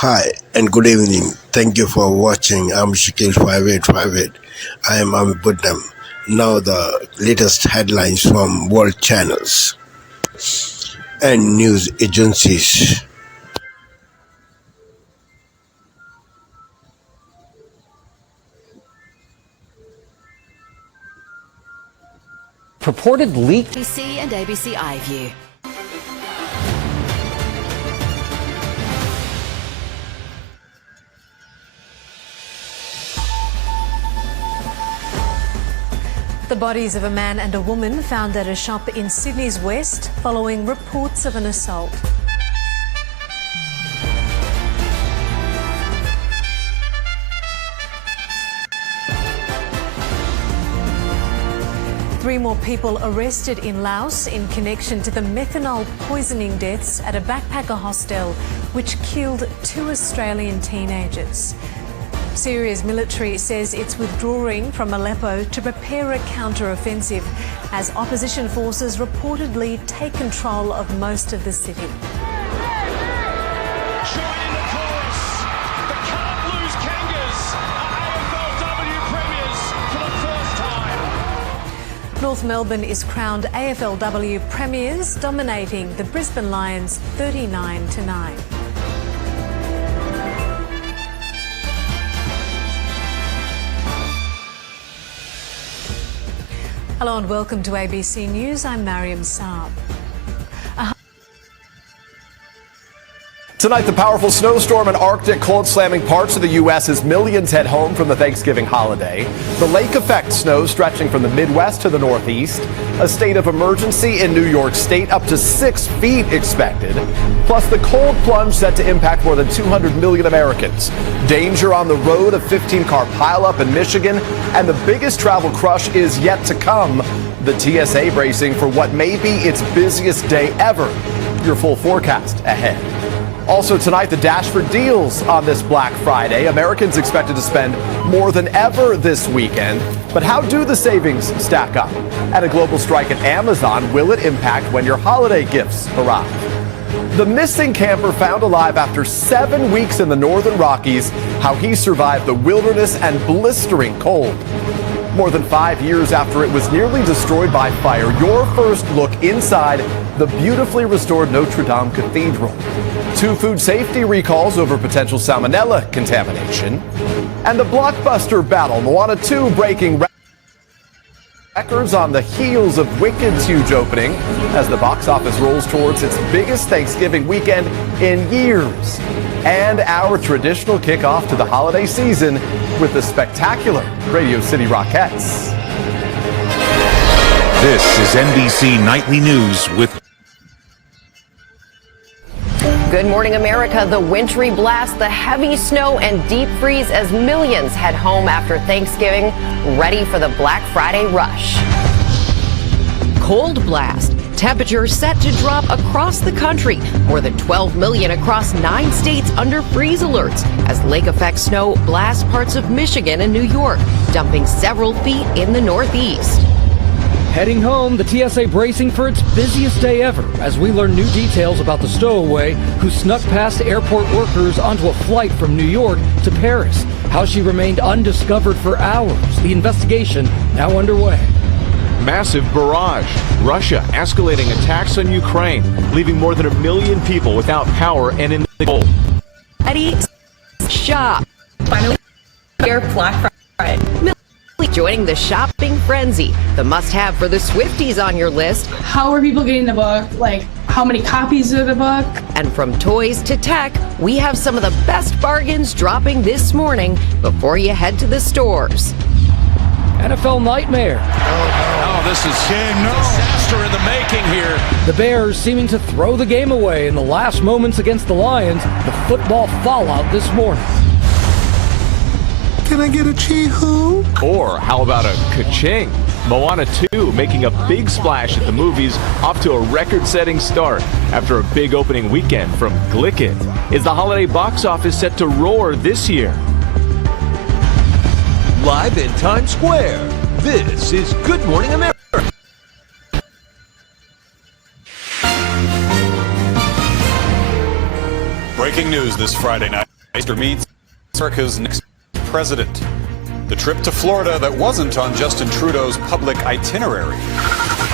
Hi and good evening. Thank you for watching. I'm Shakil 5858. I am Buddham. Now the latest headlines from world channels and news agencies. Purported leak. ABC and ABC iView. The bodies of a man and a woman found at a shop in Sydney's West following reports of an assault. Three more people arrested in Laos in connection to the methanol poisoning deaths at a backpacker hostel which killed 2 Australian teenagers. Syria's military says it's withdrawing from Aleppo to prepare a counter-offensive as opposition forces reportedly take control of most of the city. Joining the chorus, the Can't Lose Kangas are AFLW premiers for the first time. North Melbourne is crowned AFLW premiers, dominating the Brisbane Lions 39-9. Hello and welcome to ABC News. I'm Mariam Saab. Tonight, the powerful snowstorm and Arctic cold slamming parts of the U.S. as millions head home from the Thanksgiving holiday. The lake effect snow stretching from the Midwest to the Northeast. A state of emergency in New York State, up to 6 feet expected. Plus the cold plunge set to impact more than 200 million Americans. Danger on the road, a 15-car pileup in Michigan. And the biggest travel crush is yet to come. The TSA bracing for what may be its busiest day ever. Your full forecast ahead. Also tonight, the dash for deals on this Black Friday. Americans expected to spend more than ever this weekend. But how do the savings stack up? And a global strike at Amazon, will it impact when your holiday gifts arrive? The missing camper found alive after 7 weeks in the northern Rockies, how he survived the wilderness and blistering cold. More than 5 years after it was nearly destroyed by fire, your first look inside the beautifully restored Notre Dame Cathedral. 2 food safety recalls over potential salmonella contamination. And the blockbuster battle, Moana 2 breaking records on the heels of Wicked's huge opening as the box office rolls towards its biggest Thanksgiving weekend in years. And our traditional kickoff to the holiday season with the spectacular Radio City Rockettes. This is NBC Nightly News with Good morning, America. The wintry blast, the heavy snow, and deep freeze as millions head home after Thanksgiving, ready for the Black Friday rush. Cold blast. Temperatures set to drop across the country. More than 12 million across 9 states under freeze alerts as lake effect snow blasts parts of Michigan and New York, dumping several feet in the Northeast. Heading home, the TSA bracing for its busiest day ever as we learn new details about the stowaway who snuck past airport workers onto a flight from New York to Paris. How she remained undiscovered for hours. The investigation now underway. Massive barrage. Russia escalating attacks on Ukraine, leaving more than 1 million people without power and in the cold. Eddie, shop. Finally, here, Black Friday. Joining the shopping frenzy, the must-have for the Swifties on your list. How are people getting the book? Like, how many copies of the book? And from toys to tech, we have some of the best bargains dropping this morning before you head to the stores. NFL nightmare. Oh, this is disaster in the making here. The Bears seeming to throw the game away in the last moments against the Lions. The football fallout this morning. Can I get a chee-hoo? Or how about a ka-ching? Moana 2 making a big splash at the movies, off to a record-setting start after a big opening weekend from Glicket. Is the holiday box office set to roar this year? Live in Times Square, this is Good Morning America. Breaking news this Friday night. Mr. meets America's next president. The trip to Florida that wasn't on Justin Trudeau's public itinerary.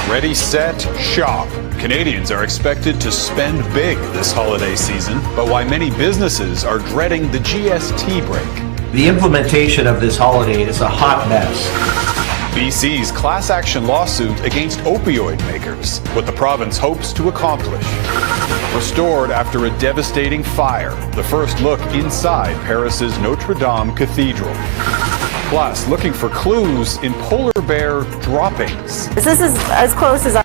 Ready, set, shop. Canadians are expected to spend big this holiday season, but why many businesses are dreading the GST break. The implementation of this holiday is a hot mess. BC's class action lawsuit against opioid makers, what the province hopes to accomplish. Restored after a devastating fire, the first look inside Paris's Notre Dame Cathedral. Plus, looking for clues in polar bear droppings. This is as close as I...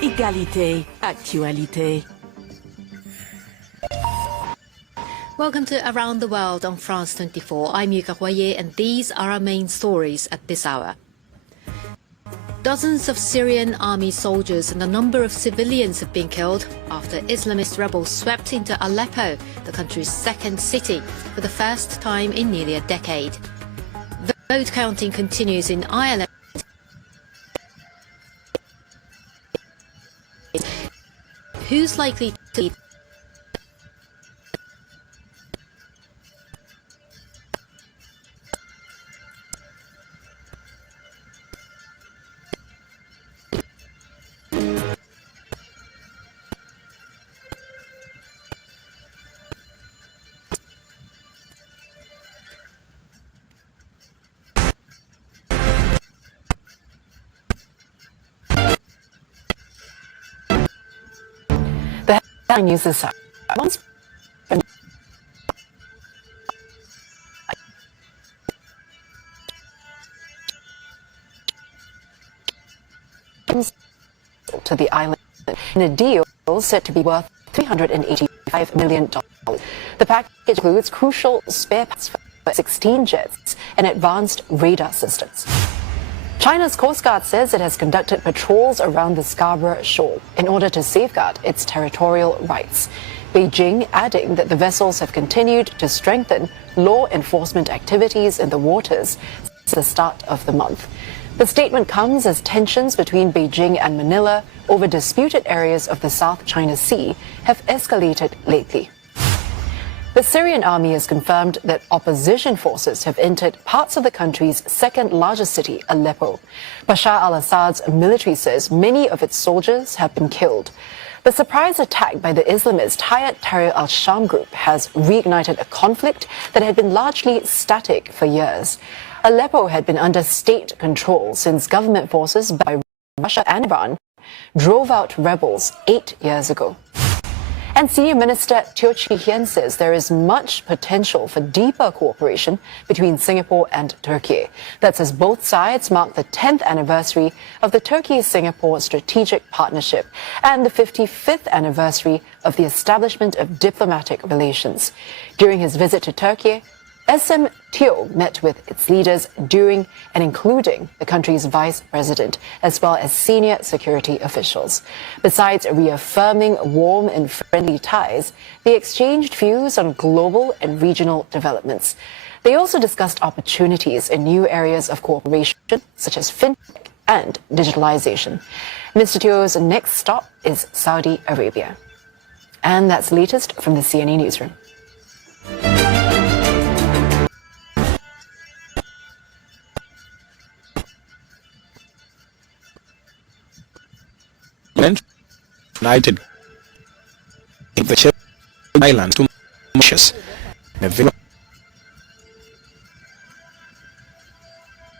Égalité, actualité. Welcome to Around the World on France 24. I'm Yuka Hwaye, and these are our main stories at this hour. Dozens of Syrian army soldiers and a number of civilians have been killed after Islamist rebels swept into Aleppo, the country's second city, for the first time in nearly a decade. Vote counting continues in Ireland. Who's likely to lead? The news is once to the island in a deal said to be worth $385 million. The package includes crucial spare parts for 16 jets and advanced radar systems. China's Coast Guard says it has conducted patrols around the Scarborough Shoal in order to safeguard its territorial rights. Beijing adding that the vessels have continued to strengthen law enforcement activities in the waters since the start of the month. The statement comes as tensions between Beijing and Manila over disputed areas of the South China Sea have escalated lately. The Syrian army has confirmed that opposition forces have entered parts of the country's second largest city, Aleppo. Bashar al-Assad's military says many of its soldiers have been killed. The surprise attack by the Islamist Hayat Tahrir al-Sham group has reignited a conflict that had been largely static for years. Aleppo had been under state control since government forces by Russia and Iran drove out rebels 8 years ago. And Senior Minister Teo Chee-hean says there is much potential for deeper cooperation between Singapore and Turkey. That's as both sides mark the 10th anniversary of the Turkey-Singapore strategic partnership and the 55th anniversary of the establishment of diplomatic relations. During his visit to Turkey, SM Teo met with its leaders during and including the country's vice president, as well as senior security officials. Besides reaffirming warm and friendly ties, they exchanged views on global and regional developments. They also discussed opportunities in new areas of cooperation, such as fintech and digitalization. Mr. Teo's next stop is Saudi Arabia. And that's the latest from the CNA newsroom. United in the Islands to Mauritius, the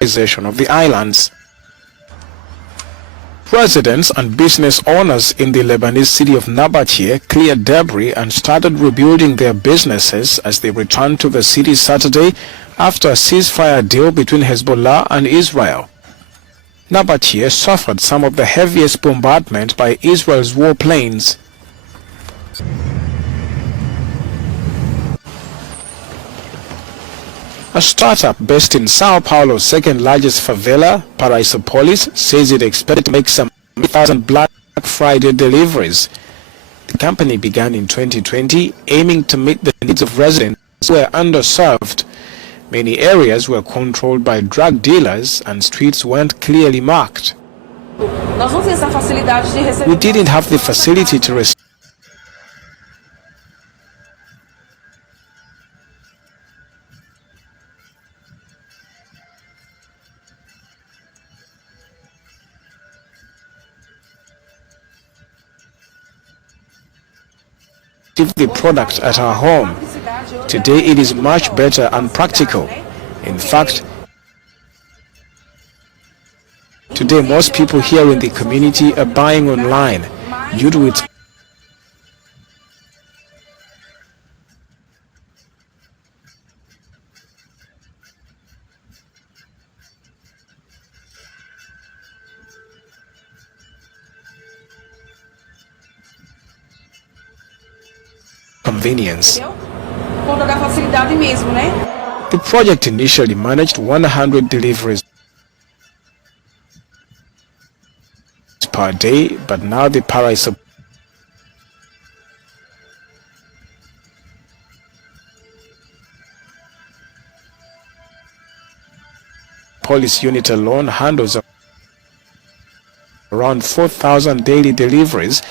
villageization of the islands. Residents and business owners in the Lebanese city of Nabatea cleared debris and started rebuilding their businesses as they returned to the city Saturday after a ceasefire deal between Hezbollah and Israel. Nabatea suffered some of the heaviest bombardment by Israel's warplanes. A startup based in Sao Paulo's second largest favela, Paraisópolis, says it expected to make some 1,000 Black Friday deliveries. The company began in 2020, aiming to meet the needs of residents who were underserved. Many areas were controlled by drug dealers and streets weren't clearly marked. We didn't have the facility to receive the product at our home. Today it is much better and practical. In fact, today most people here in the community are buying online due to its convenience. The project initially managed 100 deliveries per day, but now the Paraisópolis unit alone handles around 4,000 daily deliveries,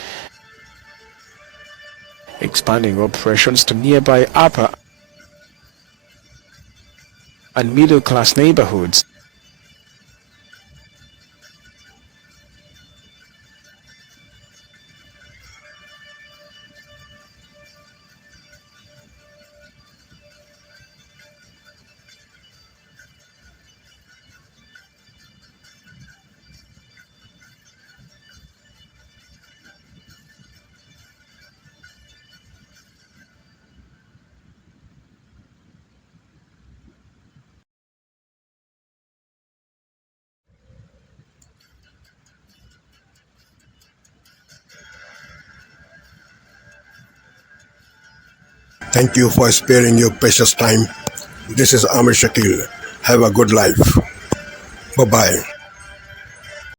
expanding operations to nearby upper and middle-class neighborhoods. Thank you for sparing your precious time. This is Amir Shakil. Have a good life. Bye-bye.